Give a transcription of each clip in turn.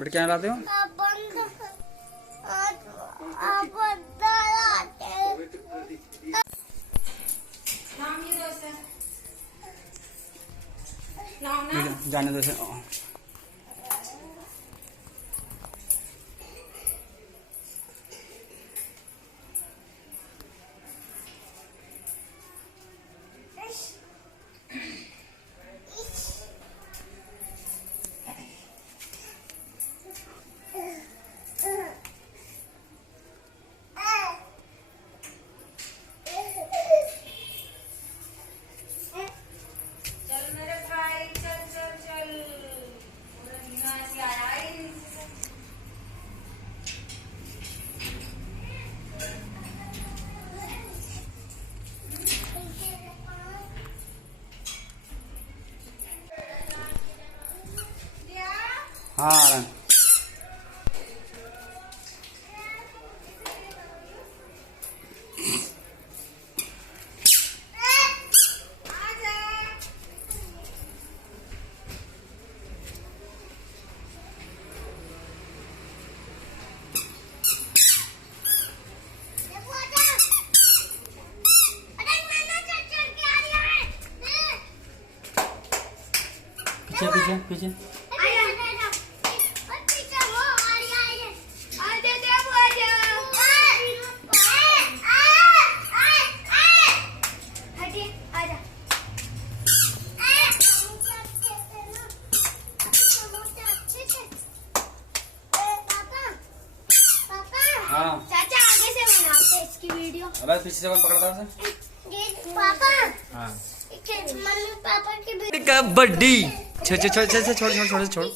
बेटा क्या लाते हो? जाने दो। हाँ पीछे पीछे पीछे। हाँ चाचा आगे से बनाते इसकी वीडियो। अब पीछे से कौन पकड़ता है उसे? पापा हाँ मम्मी पापा की कबड्डी। छोड़ छोड़ छोड़ छोड़ छोड़ छोड़ छोड़।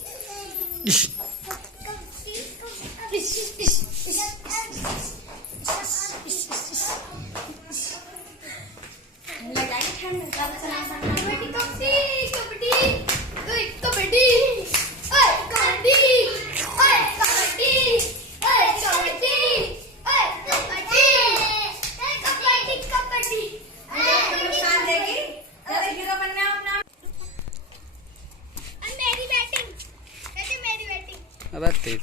अब तेरी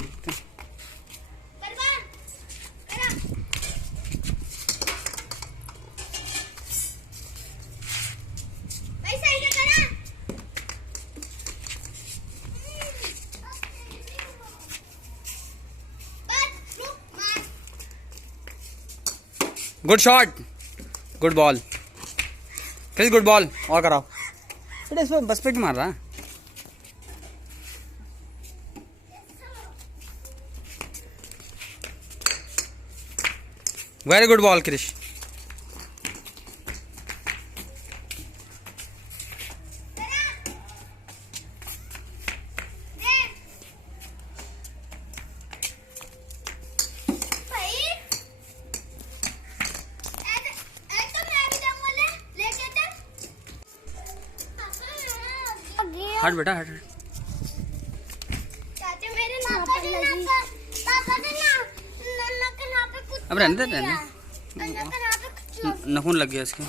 good shot, good ball, please good ball. और कराओ बेटा, इसमें बस पे क्यों मार रहा है? Very good ball Krish. हट बेटा हट। अब रहने दे, रहने नखून लग गया इसके।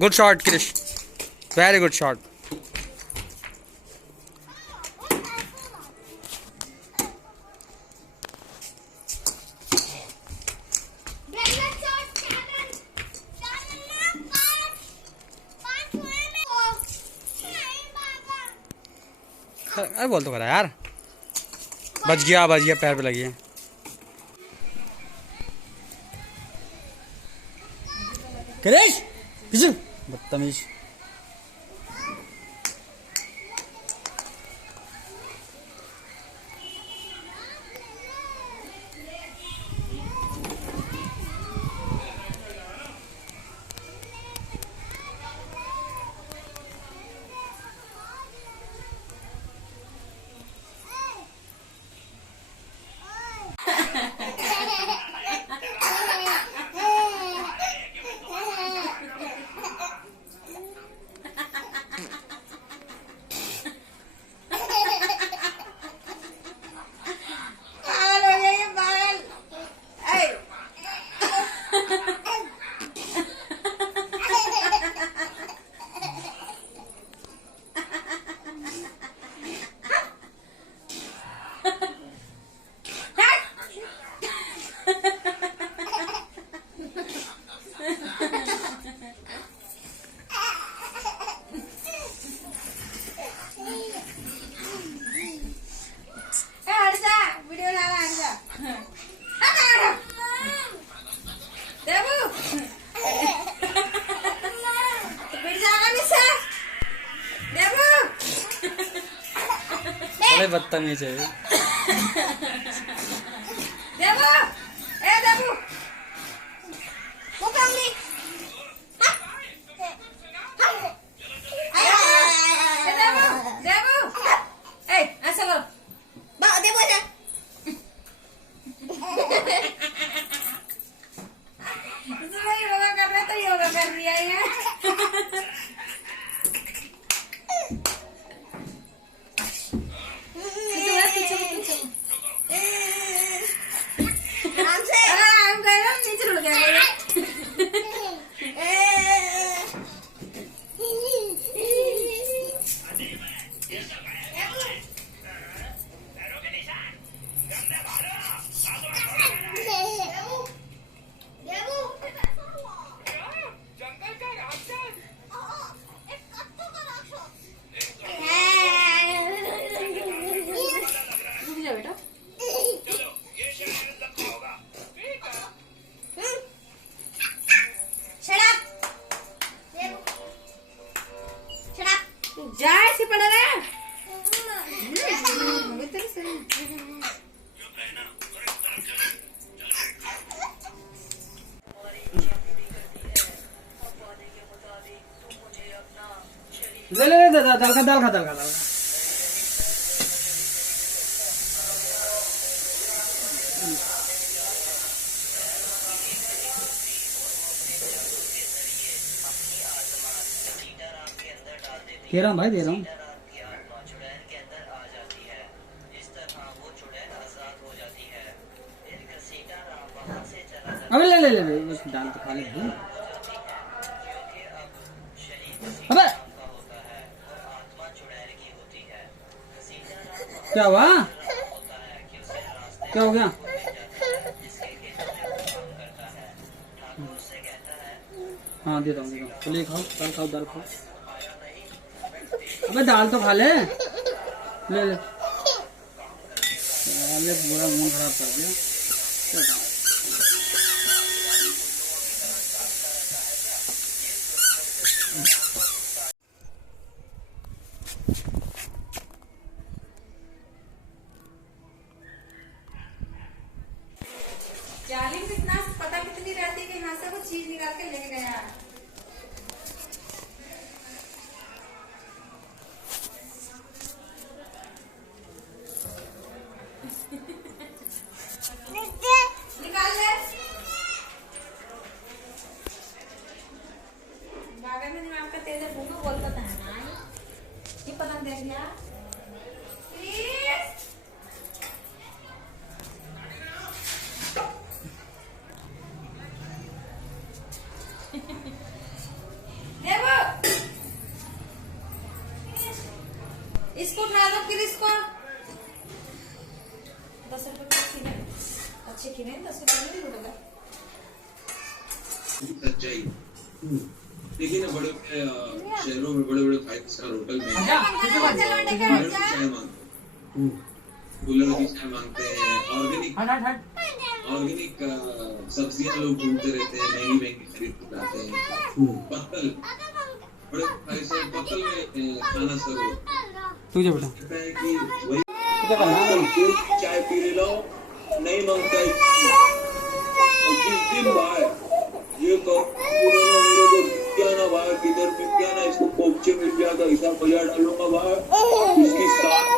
Good shot Krish, very good shot. अरे बोल तो करा यार, बच गया पैर पे लगी है। क्रिश पीछे, बदतमीज। अरे बदतमीज है। देवू, ए देवू, वो काम नहीं। ए देवू, देवू, ए ऐसा करो। बा देवू जा। सुबह योगा कर रहे तो योगा कर रही है यार। आराम करो, नीचे रुक जाएगा। रुक जा बेटा। जा ऐसे पड़ा रहा। ले ले दाल खा दाल खा दाल खा दाल खा। दे रहा हूँ भाई, दे रहा हूँ। अबे ले ले ले ले, बस दाल तो खा ले भाई। अबे क्या हुआ, क्या हो गया? हाँ देता हूँ, चलिए खाओ, दाल खाओ, दाल खाओ। अबे दाल तो खा ले, ले ले। पूरा मुंह खराब कर दिया। जाली में इतना पता कितनी रहती है कि यहाँ से वो चीज निकाल के लेके गया। निकाल ले। बागा में दिमाग का तेज भूखा बोलता था ना। ये पतंग देख लिया। प्लीज। देवो, इसको उठा दो फिर इसको। 10 रुपए के किने अच्छे किने 10 रुपए नहीं लूटोगे। सच्चाई देखिए ना, बड़े शहरों में बड़े बड़े 5 स्टार होटल में चाय मांगते, कूलर की चाय मांगते हैं। ऑर्गेनिक सब्जियां लोग ढूंढते रहते हैं, महंगी महंगी खरीद के लाते हैं। पत्तल, बड़े 5 पत्तल में खाना सर्व होता तुझे बेटा है कि वही चाय पी ले लो, नहीं मांगता है। और जिस दिन भाई ये तो मेरे को क्या ना भाई, किधर भी क्या ना, इसको पोपचे मिल जाएगा, हिसाब बजा डालूंगा भाई इसकी साथ।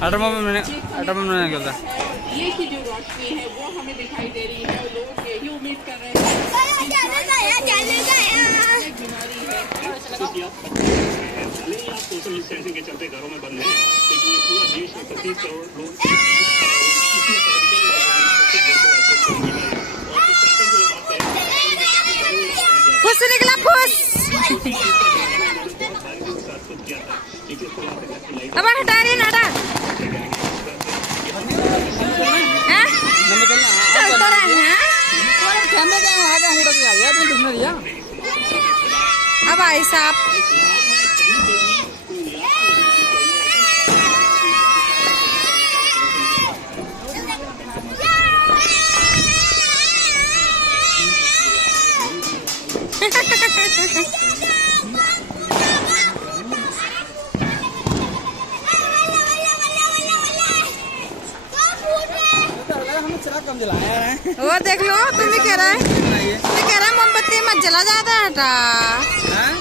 अटम में निकलता ये की जो रोशनी है वो हमें दिखाई दे रही है और लोग यही उम्मीद कर रहे हैं बीमारी है। आप सोशल डिस्टेंसिंग के चलते घरों में बंद हैं, लेकिन ये पूरा देश में 25 करोड़ लोग अब हटा रही ना हटा। हैं? नंबर चलना चल तो रहे हैं। कैमरा क्या आगे उड़ा दिया यार तुम दिखना दिया। अब भाई साहब हमने शराब कम जलाया है। वो देख लो तुम भी कह रहा है मोमबत्ती मत जला जाता है हटा।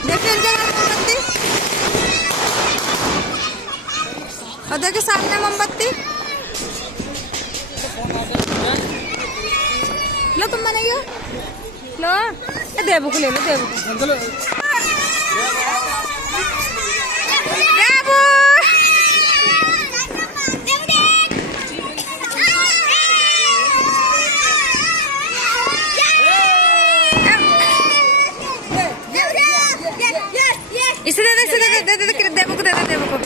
देखिए इन जगह मोमबत्ती और देखिए सामने मोमबत्ती। लो तुम बनेगी लो ये देवू को ले लो देवू को। देवू इसे दे देवू को दे दे देवू को।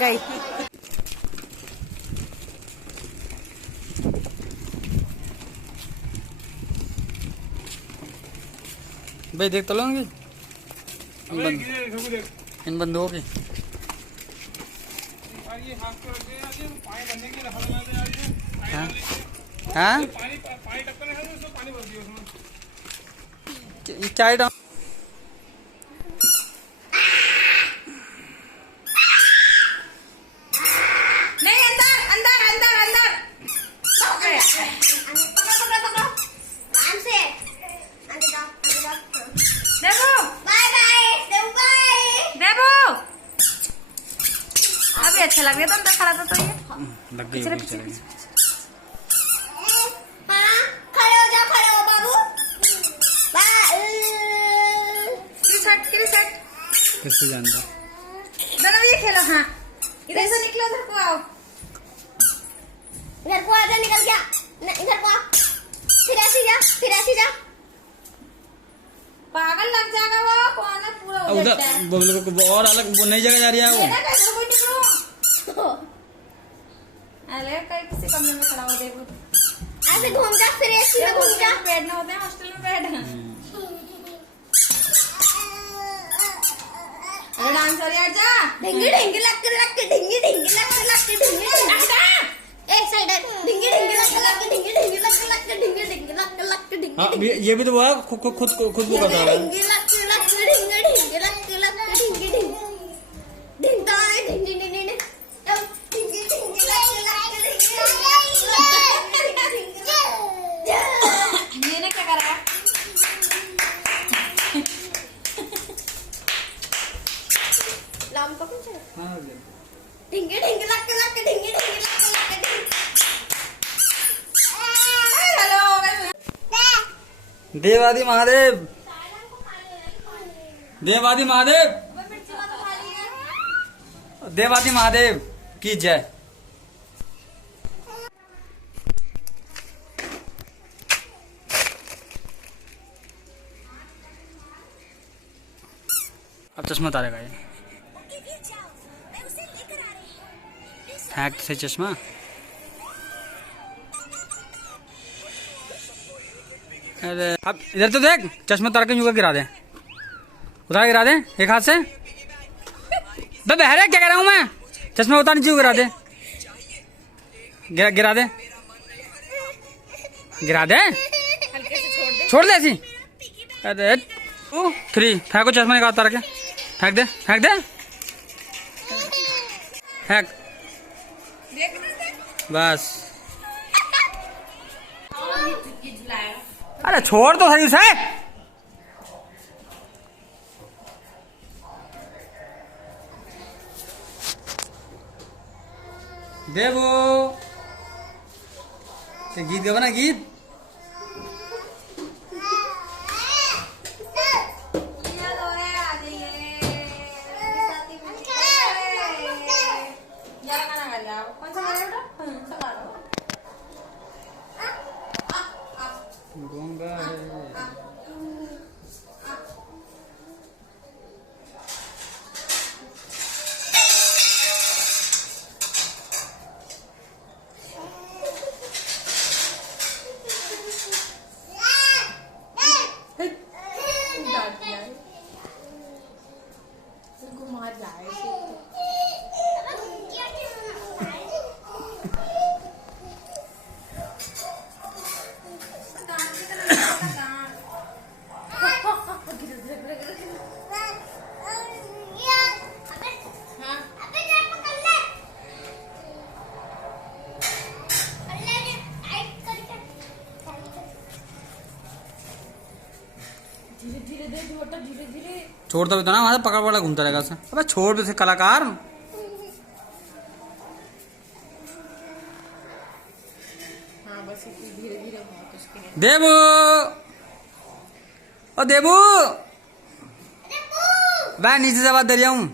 गई भाई देख तो लोगे इन बंदों की। हाँ हाँ क्या डाउन अच्छा लग रहा था अंदर खड़ा था तो ये लग गई हाँ, खड़े हो जाओ बाबू। क्रिकेट किससे जानता दोनों ये खेलो। हाँ इधर से निकलो इधर को आओ। इधर को आजा निकल गया इधर को फिर ऐसी जा। पागल लग जाएगा वो कौन है पूरा उधर और अलग नई जगह जा रही है वो। अरे कहीं किसी कमरे में खड़ा हो देखो ऐसे घूम जा फिर ऐसी में घूम जा। बेड ना होते हैं हॉस्टल में बेड। अरे डांस वाली हट जा। ढिंगी लक ढिंगी ए साइड ढिंगी लक हाँ ये भी तो वो है खुद को करता है। ढिंगी लक मैंने क्या करा लाम पकड़ चल हाँ ढिंगी लक हेलो देवादि महादेव देवादि महादेव की जय। अब चश्मा उतारेगा ये। फैक्ट से चश्मा अरे अब इधर तो देख चश्मा उतार के यूं गिरा दे उतार गिरा दे एक हाथ से। बहरा क्या कह रहा हूँ मैं चश्मा उतार नीचे गिरा दे गिरा दे छोड़ दे ऐसी। अरे 2 3 फेंको चश्मा निकाल उतार के फेंक दे फेंक बस। अरे छोड़ तो सही से। देवो गीत गावा ना गीत। गूंगा है। छोड़ता भी तो ना, वहां से पकड़ पकड़ घूमता रहेगा उसे। अबे छोड़ दो इसे कलाकार। देवू ओ देवू मैं नीचे से बात दे रहा हूँ।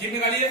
जीप निकालिए।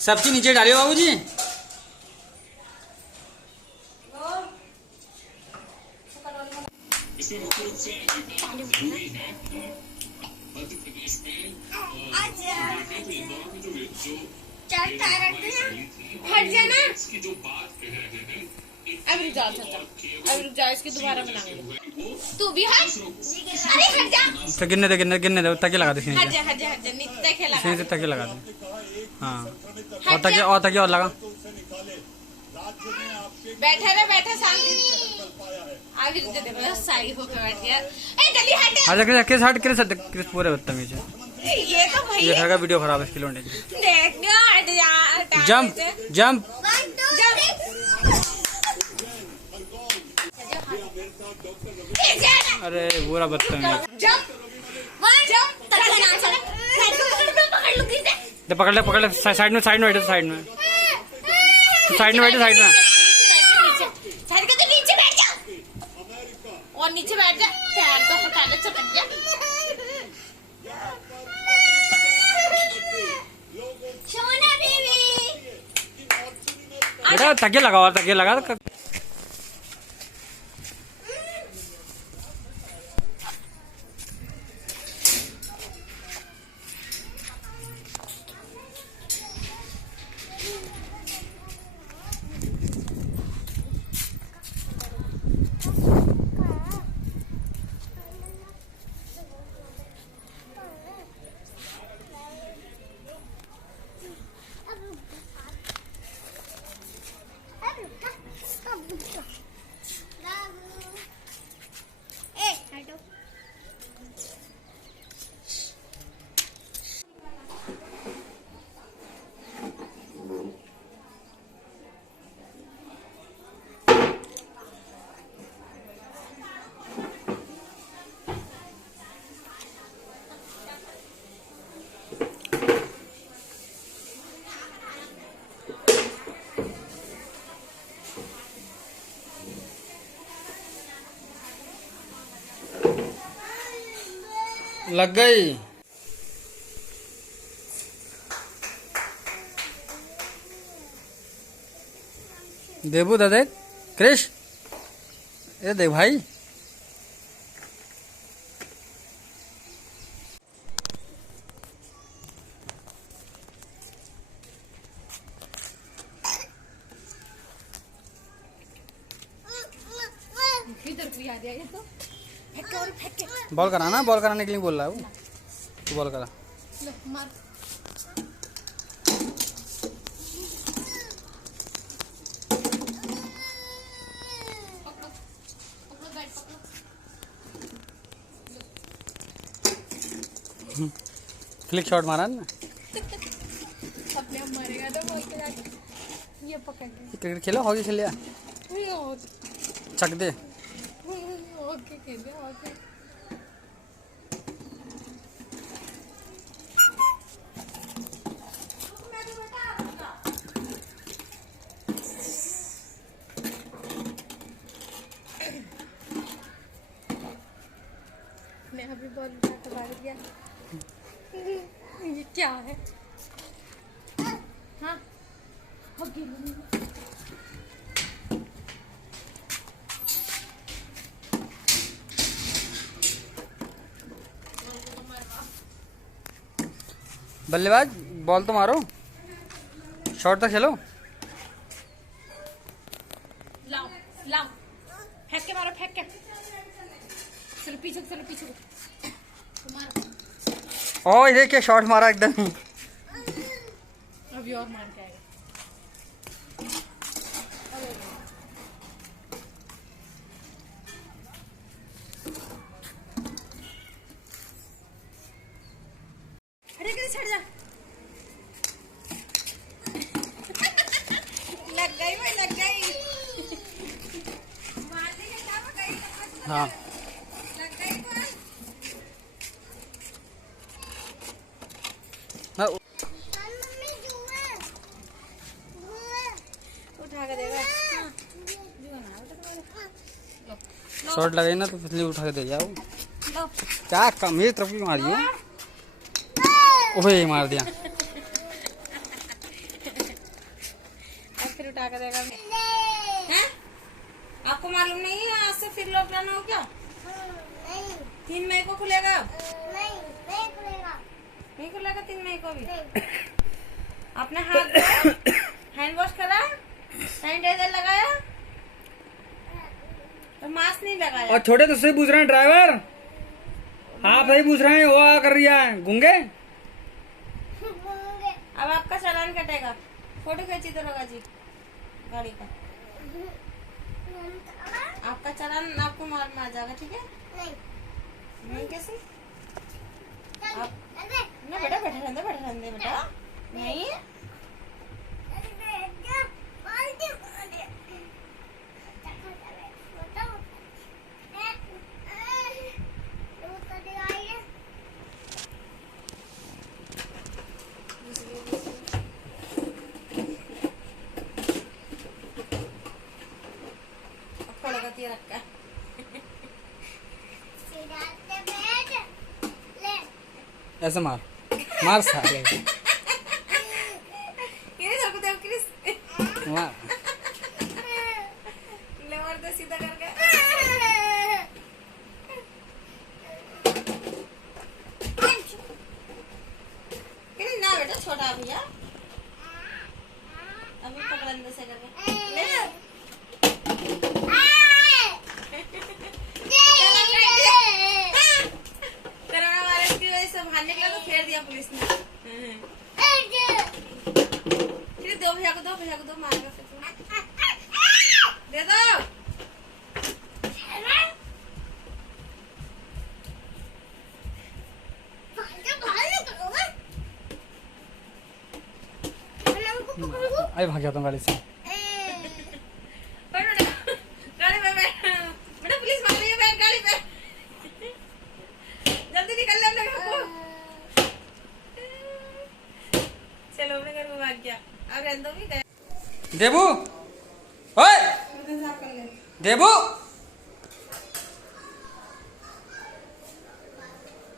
सब्जी नीचे डालियो बाबूजी। इसमें मुख्य रूप से जरूरी है मध्य प्रदेश में इसकी जो बात कह रहे हैं अब रुक जाओ इसकी दोबारा बनाऊंगी। तू भी हट। अरे हट जा। तो गिनने दे तके लगा दे। हट जा नित्य खेला से तके लगा दे। हाँ और तके और लगा। बैठा शांति। आगे रुक दे बस सही होके बैठ गया। ए जल्दी हट। आजा किस हट किस पूरे बदतमीज है। ये तो भाई ये का वीडियो खराब है इसके लोंडे की। देख ना हट जा। जंप अरे पूरा बदतमीज। जंप जंप तगड़ा नाम चला साइड को पकड़ लूंगी से पकड़ ले साइड में साइड में बैठो साइड में साइड में बैठो साइड में साइड के तो नीचे बैठ जा और नीचे बैठ जा पैर तो हटा ले चपट जा सोना बेबी बेटा तकिया लगा और तकिया लगा लग गई। देबू दे देख क्रिश, ये देख भाई इधर को याद आया तो फेंक और फेंक बॉल कराना, बॉल कराने के लिए बोल रहा है वो, तो बॉल करा। लो मार पकड़ो पकड़ो बैट पकड़ो क्लिक शॉट मारा ना। अपने आप मारेगा तो बोलते जाके ये पकड़ के क्रिकेट खेलो, हॉकी खेल लिया, चक दे। ओके खेले ओके मैं अभी बॉल उठा कर भाग गया। ये क्या है? हाँ हॉकी बल्लेबाज बॉल तो मारो, शॉट तो खेलो। लाओ लाओ फेंक के मारो फेंक के चलो पीछे मारो ओ ये क्या शॉट मारा एकदम। अभी और मार के आएगा। अरे कैसे छड़ जा लग गई भाई लग गई मार दी क्या गई हाँ लग गई बॉल हाँ, उठा के देगा शॉट लगाई ना तो इसलिए उठा के दे जाओ। लो क्या काम, मेरी तरफ भी मारी हो। ओहे मार दिया। अब फिर उठा के देगा हैं? आपको मालूम नहीं है आज से फिर लॉकडाउन हो क्या? 3 मई को खुलेगा। नहीं खुलेगा 3 मई को भी। अपने हाथ हैंड वॉश करा, सैनिटाइजर लगाया तो मास्क नहीं लगाया। और छोटे तो से पूछ रहे हैं ड्राइवर, आप सही पूछ रहे हैं, वो क्या कर रहा है गूंगे। अब आपका चालान कटेगा। फोटो खींची तो लगा जी गाड़ी का। आपका चालान आपको मार में आ जाएगा, ठीक है? नहीं कैसे? आप ना बेटा बैठे रहने बेटा। नहीं ऐसे मार मार साले क्रिस आपको देखो क्रिस मार। ले मार दे सीधा करके क्रिस ना बेटा छोटा भैया अभी पकड़ अंदर से करके ले कोरोना वायरस की वजह से बाहर निकला तो फेर दिया पुलिस ने फिर दो भैया को दो मारेगा फिर तुम्हें। दे दो अरे भाग जाता हूँ गाड़ी से। गाड़ी पे बैठ बेटा पुलिस मार रही है बैठ गाड़ी पे जल्दी निकल ले अपने घर को चलो अपने घर को भाग गया अब रेंदो भी गए देबू ओए साफ कर ले देबू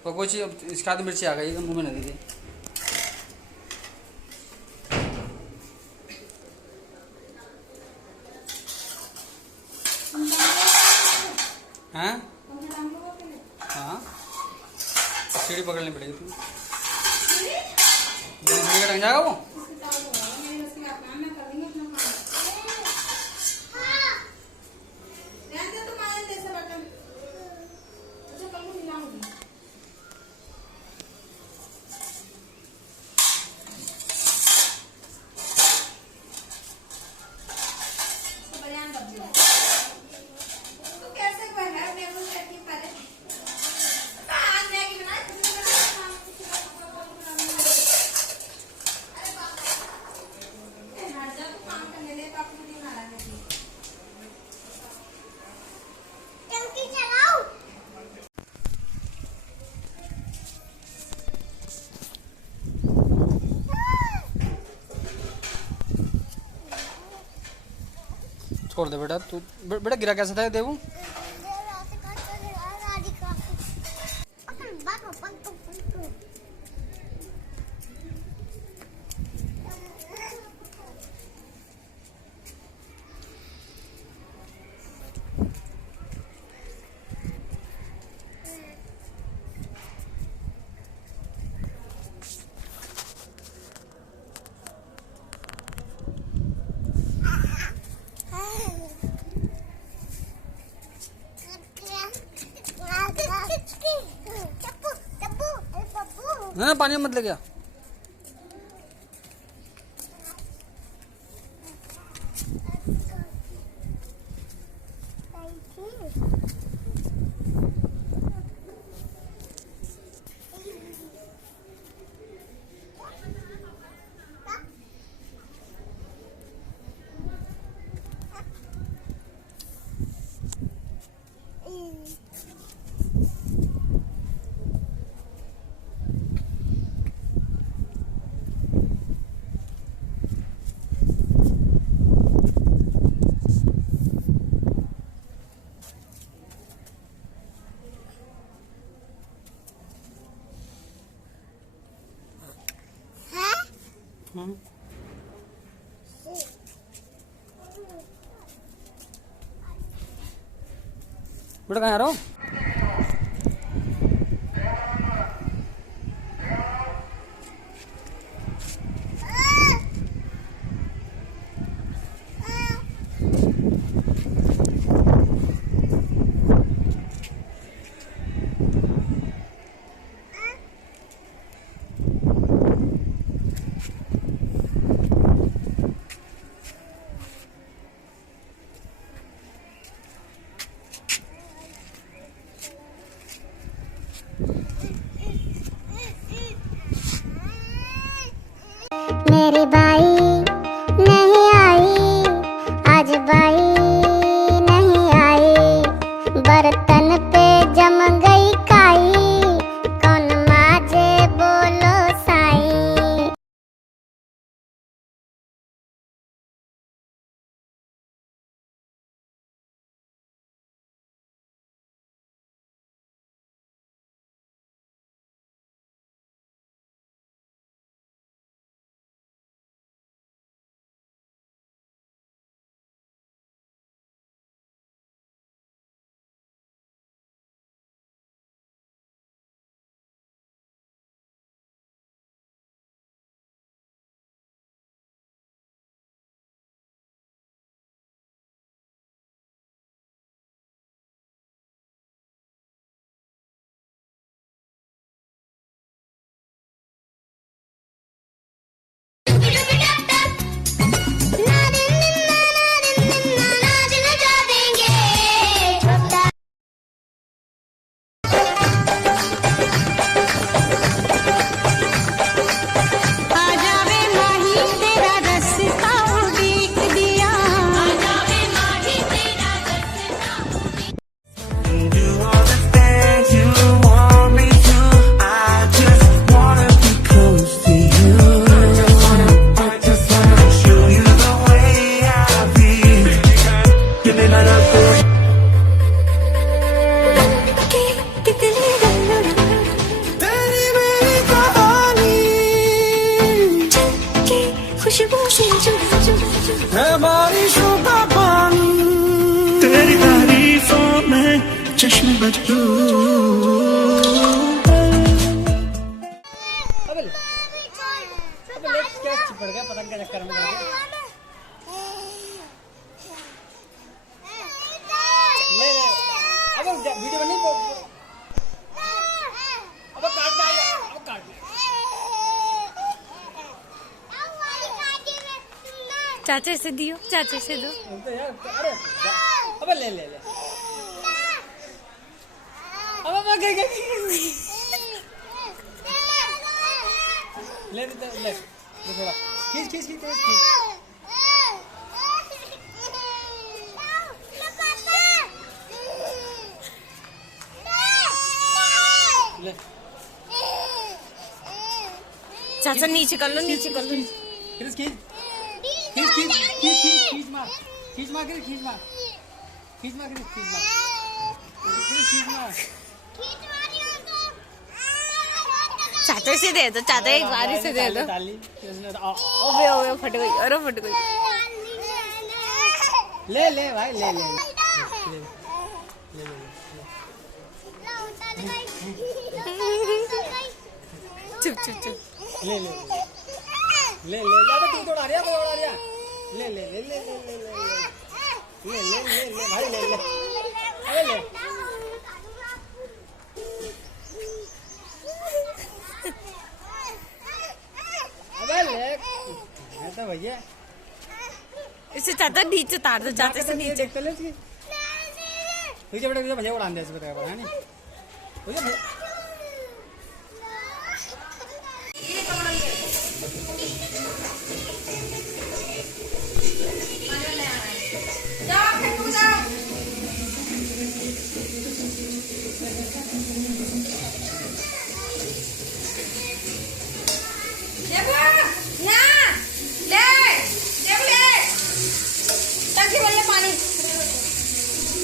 वो कुछ इसका तो मिर्ची आ गई मुंह में नहीं दी। हाँ हाँ सीढ़ी पकड़नी पड़ेगी तुम्हें सीढ़ी का ढंग जाएगा वो। छोड़ दे बेटा तू बेटा गिरा कैसे था देवू। ना पानी में मत ले गया। बेटा कहाँ आ रहा हो। मेरी बाई नहीं आई आज बाई नहीं आई बर्तन पे जम गई काई कौन माजे बोलो साई। खुशबू से जुड़ा जुड़ा है बारिशों का पानी, तेरी तारीफों में चश्मे बदलू। अबे ले क्या चिपड़ गया पतंग के चक्कर में ले अब वीडियो बनी अब काट डाल अब काट चाचा से दियो, चाचा से दो। यार अरे अब ले ले ले अब गए ले ले थोड़ा खींच खींच खींच खींच ले चाचा नीचे कर लो, नीचे कर लो। खींच खींच खींच खींच खींच खींच खींच मार खींच मार खींच खींच मार खींच मार खींच मार खींच मार चाचा से दे दो, चाचा एक बारी से दे दो। ओबे ओबे फट गई, अरे फट गई। ले ले भाई ले ले चुप चुप चुप। ले ले ले ले ले तू तोड़ा रिया तोड़ा रिया ले ले ले ले ले ले ले ले ले ले भाई ले ले अरे ले अबे ले तो भैया इसे चाचा नीचे उतार दो, चाचा से नीचे। देखते ले भैया भैया उड़ा दे इसको तो है नहीं भैया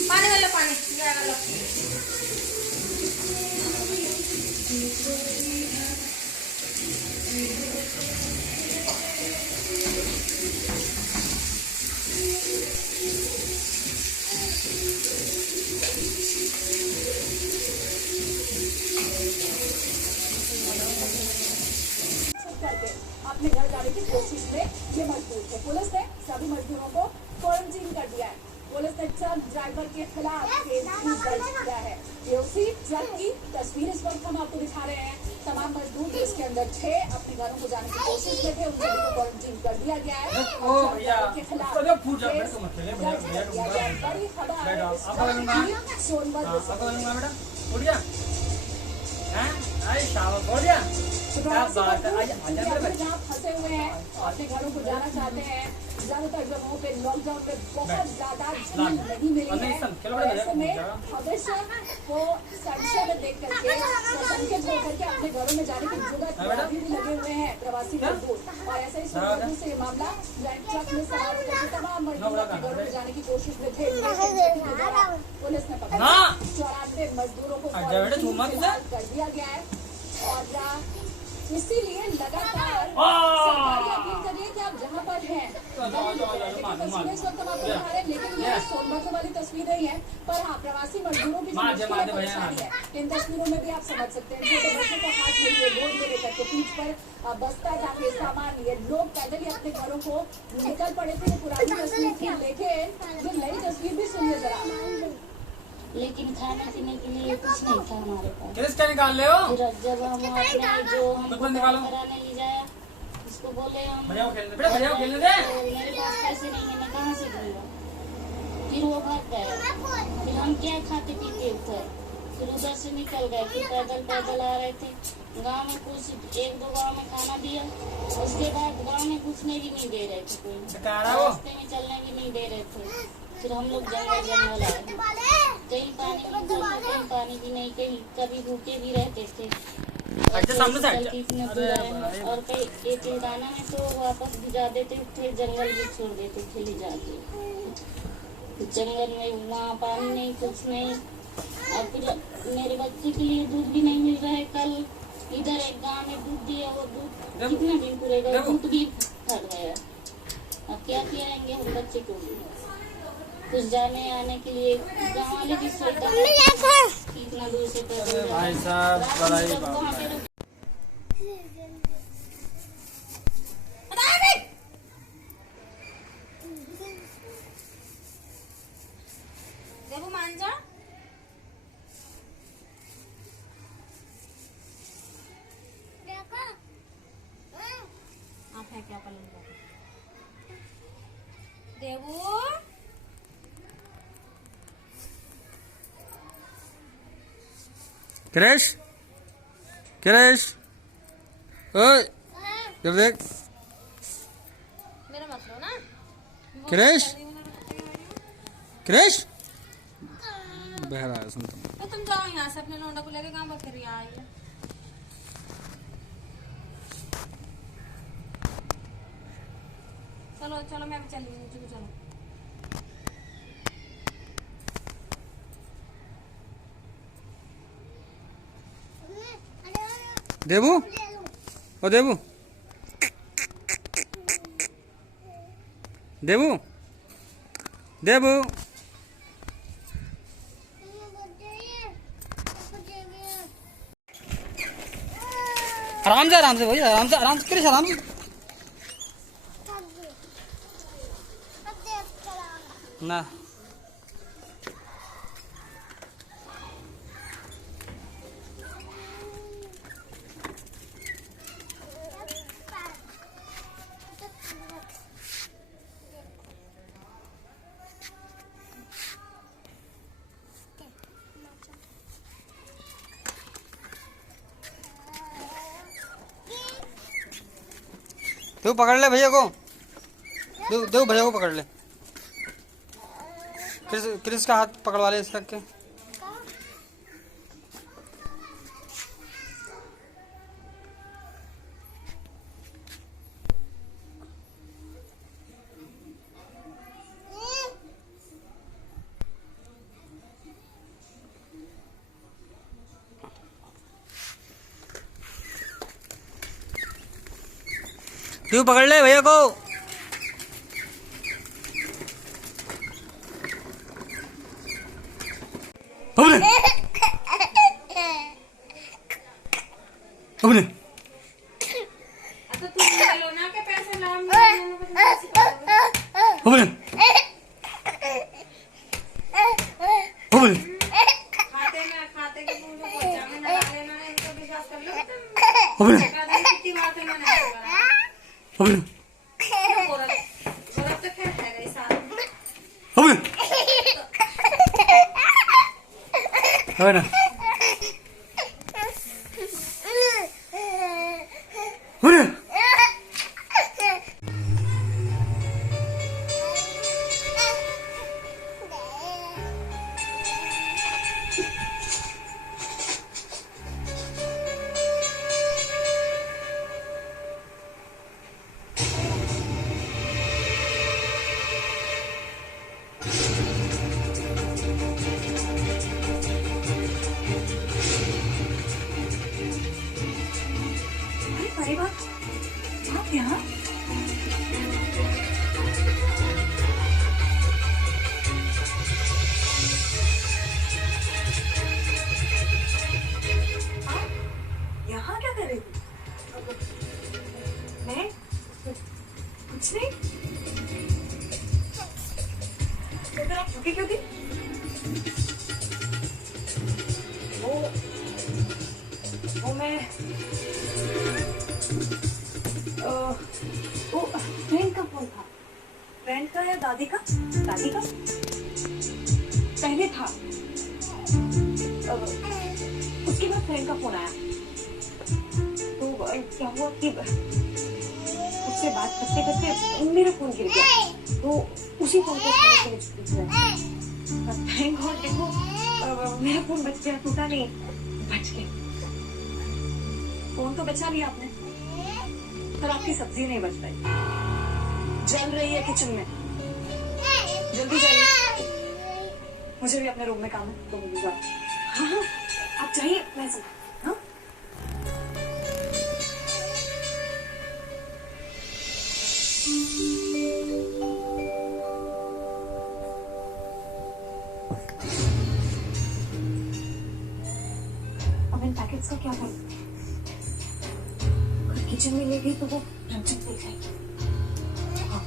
पानी वाला पानी अपने घर जाने की कोशिश में ये मजबूर थे। पुलिस ने सभी मजदूरों को क्वारंटीन कर दिया है। पुलिस ने ट्रक ड्राइवर के खिलाफ केस भी दर्ज किया है। ये उसी ट्रक की तस्वीर इस वक्त हम आपको दिखा रहे हैं। तमाम मजदूर जिसके अंदर 6 अपने घरों को जाने की कोशिश में थे, उन सभी को क्वारंटीन कर दिया गया है। के खिलाफ बड़ी खबर सोनभद्र फंसे हुए हैं, अपने घरों को जाना चाहते हैं। ज्यादातर जगहों पे लॉकडाउन में बहुत ज्यादा ढील नहीं मिली है। ऐसे में भविष्य को संशय में देख करके संकेत होकर के अपने घरों में जाने की जरूरत अभी भी लगे हुए हैं प्रवासी मजदूर। और ऐसे ही सोनभद्र से ये मामला ट्रक में सवार होकर तमाम मजदूर अपने घरों में जाने की कोशिश में थे। पुलिस ने पकड़ा 94 मजदूरों को कर दिया गया है। और इसीलिए लगातार सरकार ये अपील कर रही है कि आप जहाँ पर हैं तस्वीरें इस वक्त हम आपको दिखा रहे हैं, लेकिन ये सोनभद्र वाली तस्वीर नहीं है। पर हाँ, प्रवासी मजदूरों की परेशानी है, इन तस्वीरों में भी आप समझ सकते हैं। छोटे बच्चों को हाथ में लिए रोड में लेकर के पीठ पर बस्ता टांगे सामान लिए लोग पैदल ही अपने घरों को निकल पड़े थे। पुरानी तस्वीर थी, लेकिन जो नई तस्वीर भी सुनिए जरा। लेकिन खाने पीने के लिए कुछ नहीं था हमारे पास। किसका निकाल ले हो? फिर जब हम अपने जो हमको कराने ले जाया, उसको बोले हम भैया खेलने दे। तो मेरे पास पैसे नहीं है, मैं कहाँ से दूंगा। फिर वो भाग गया। फिर हम क्या खाते पीते थे। फिर उधर से निकल गए। फिर पैदल आ रहे थे। गांव में कुछ 1-2 गांव में खाना दिया। उसके बाद गांव में घुसने भी नहीं दे रहे थे, कोई रास्ते में चलने भी नहीं दे रहे थे। फिर हम लोग जंगल आए। कहीं पानी कहीं पानी भी नहीं, कहीं कभी भूखे भी रहते थे। और कई एक दाना में तो वापस भिजा देते थे, जंगल भी छोड़ देते थे ले जाके। जंगल में वहाँ पानी नहीं, कुछ नहीं। और फिर मेरे बच्चे के लिए दूध भी नहीं मिल रहा है। कल इधर एक गांव में दूध दिया, वो दूध कितना दिन पूरेगा, दूध भी फट गया। क्या खिलाएंगे हम बच्चे को? कुछ जाने आने के लिए गाँव वाले भी सोचता कि इतना दूर से भाई साहब बड़ा ही बात है। देखो मान जा आप है क्या पलंग देवू क्रिश क्रिश ओए इधर देख मेरा मत लो ना क्रिश क्रिश बहरा है सुन तो तुम जाओ यहाँ से अपने लौंडा को लेके कहाँ बकरी आई है। चलो चलो मैं भी चली नीचे को चलो। देबू ओ देबू देबू देबू आराम से भाई आराम से क्रिश आराम से ना तू पकड़ ले भैया को दो भैया को पकड़ ले क्रिश का हाथ पकड़वा ले इसका के तू पकड़ ले भैया को अपने तो तुम लो ना के पैसे लाओ अपने खाते के पूरे बच्चा में ना लेना है इनको विश्वास कर लो अपने कितनी बातें मैंने अपने औरत तो खैर है गई साथ में अपने अपने आप यहाँ यहाँ क्या कर रही थी? मैं कुछ नहीं। तो फिर आप रुकी क्यों थी? वो मैं वो फ्रेंड का फोन था। फ्रेंड का या दादी का? दादी का पहले था, उसके बाद फ्रेंड का फोन आया। तो क्या हुआ कि उससे बात करते करते मेरा फोन गिर गया, तो उसी फोन को उठाने के लिए छुट्टी किया। थैंक गॉड देखो मेरा फोन बच गया, टूटा नहीं, बच गया। फोन तो बचा लिया आपने, पर आपकी सब्जी नहीं बच पाई, जल रही है किचन में। जल्दी जाइए, मुझे भी अपने रूम में काम है, तो मुझे जाओ। हाँ आप जाइए, मैं से हाँ। पैकेट्स का क्या करूं? अगर किचन में ले गई तो वो रंजन देख लेगी। हाँ,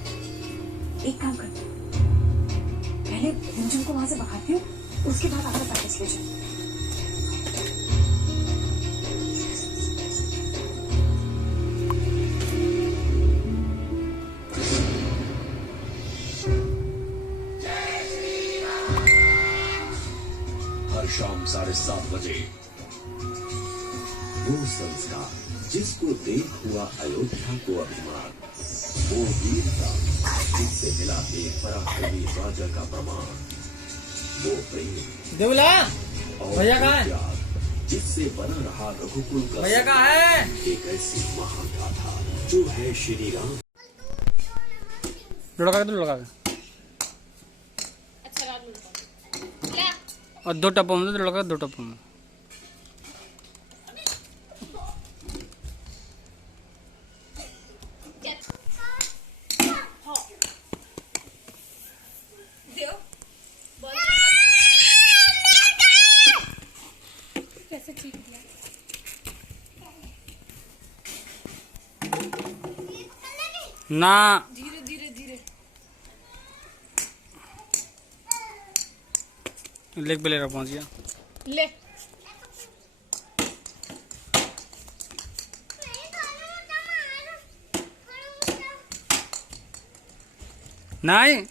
एक काम करती हूँ, पहले रंजन को वहां से भगाती हूँ, उसके बाद अपना पैकेट्स ले जाऊँ। हर शाम 7:30 बजे वो संस्कार जिसको देख हुआ अयोध्या को अभिमान, वो वीरता जिससे मिला एक पराक्रमी राजा का प्रमाण, वो प्रेम देवला और भैया कहाँ है? त्याग जिससे बना रहा रघुकुल का भैया कहाँ है? एक ऐसी महागाथा जो है श्री राम। लड़का के लड़का के अच्छा रात क्या और 2 टप्पों में लड़का 2 टप्पों में। कैसे ठीक किया? ना धीरे धीरे धीरे लेग पे लेकर पहुंच गया। ले नहीं